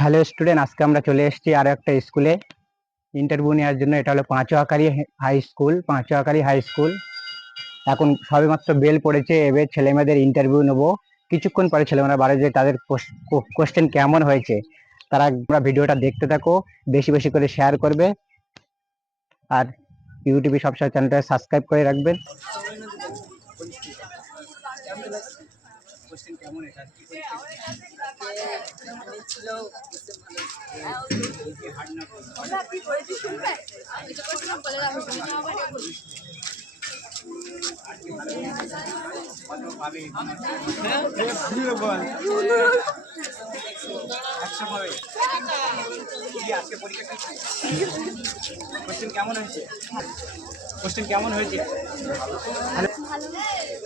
Hello student, আজকে আমরা চলে এসেছি আরো একটা স্কুলে ইন্টারভিউ নেওয়ার জন্য। এটা হলো পাঁচুয়াখালী হাই স্কুল। পাঁচুয়াখালী হাই স্কুল এখন সবেমাত্র বেল পড়েছে। এবার ছেলেমেয়েদের ইন্টারভিউ নেবো। কিছুক্ষণ পরে ছেলেমেয়েরা বাড়ি যে তাদের কোশ্চেন কেমন হয়েছে তারা আমরা ভিডিওটা দেখতে থাকো, বেশি বেশি করে শেয়ার করবে আর ইউটিউবে সবসময় চ্যানেলটা সাবস্ক্রাইব করে রাখবেন। কোশ্চেন কেমন এটা ছিল? কোশ্চেন কেমন হয়েছে? কোশ্চেন কেমন হয়েছে?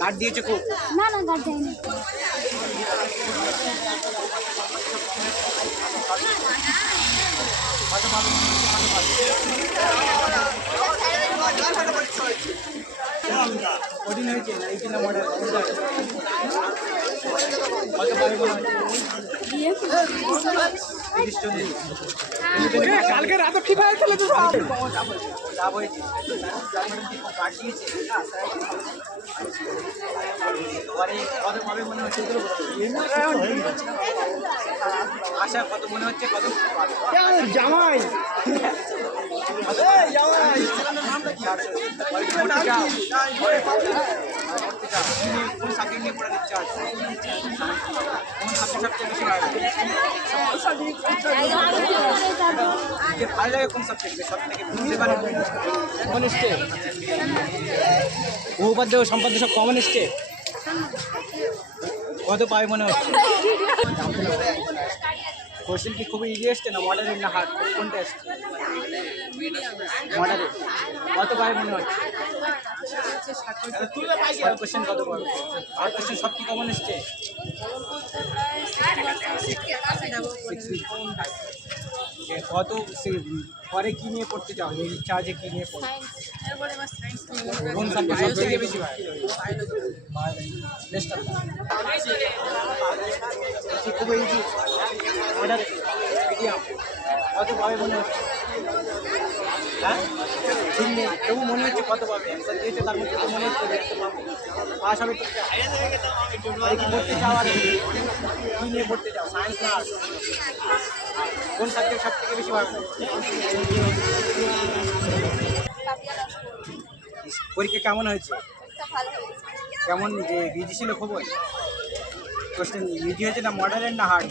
কার্ড দিয়েছে খুব? না না, কার্ড দেয়নি। কঠিন হয়েছে না? এইটা মডেল কত পাবে মনে হচ্ছে? কালকে রাতে ফ্রি ফায়ার খেলেছে সব। লাভ হয়েছে কাটিয়েছে পরে কত পাবে মনে হচ্ছে? আশা কত মনে হচ্ছে? কত জামাই জামাই কোন সাবজেক্ট নিয়ে পড়ার ইচ্ছা আছে? কোন সাবজেক্ট সবচেয়ে বেশি ভালো লাগে? ভালো লাগে কোন সাবজেক্টে সব থেকে? বুঝতে পারেন কমন এসছে? উপাধ্যায় সম্পাদ্য সব কমন এসছে? কত পাবে মনে হচ্ছে? কোশ্চেন কি খুবই ইজি এসছে না মডারেট না হার্ড? কোনটা এসছে? মডারেট। কত পাবে মনে হচ্ছে? কোশ্চেন কত পাবে? আর কোশ্চেন সব কি কমন এসছে? কত পরে কি নিয়ে পড়তে চাও? এই ইচ্ছা আছে কি নিয়ে পড়তে? কোন সাবজেক্ট সব থেকে বেশি ভালো? খুবই ইজি মডারেট মিডিয়াম। কত পাবে মনে হচ্ছে? হ্যাঁ ঠিক নেই, তবু মনে হচ্ছে কত পাবে? অ্যান্সার দিয়েছে তার মধ্যে তো মনে হচ্ছে পাস হবে। তো কি পড়তে চাও? আর কি নিয়ে পড়তে চাও? সায়েন্স না আর্টস? কোন সাবজেক্ট সব থেকে বেশি ভালো? পরীক্ষা কেমন হয়েছে? কেমন যে ইজি ছিল? খবর কোশ্চেন ইজি হয়েছে না মডারেট না হার্ড?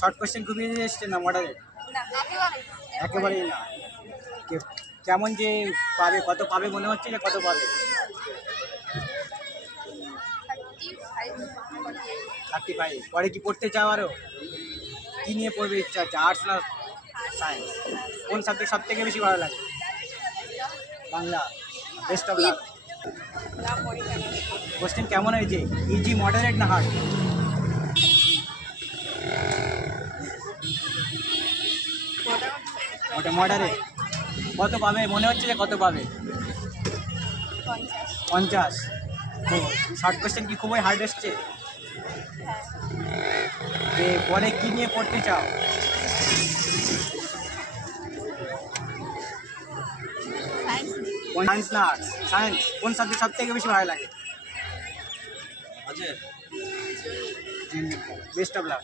শর্ট কোশ্চেন খুব ইজি এসছে না মডারেট? একেবারেই না। কেমন যে পাবে? কত পাবে মনে হচ্ছে? যে কত পাবে? 35। পরে কি পড়তে চাও আরও? কি নিয়ে পড়বে ইচ্ছা আছে? আর্টস না সায়েন্স? কোন সাবজেক্ট সব থেকে বেশি ভালো লাগে? Bangla. Best of luck. Question কেমন হয়েছে? ইজি মডারেট না হার্ড? ওটা মডারেট। কত পাবে মনে হচ্ছে? যে কত পাবে? 50। তো শর্ট কোশ্চেন কি খুবই হার্ড এসছে? যে পরে কি নিয়ে পড়তে চাও? সায়েন্স না আর্টস? সায়েন্স। কোন সাবজেক্ট সব থেকে বেশি ভালো লাগে? Best of luck.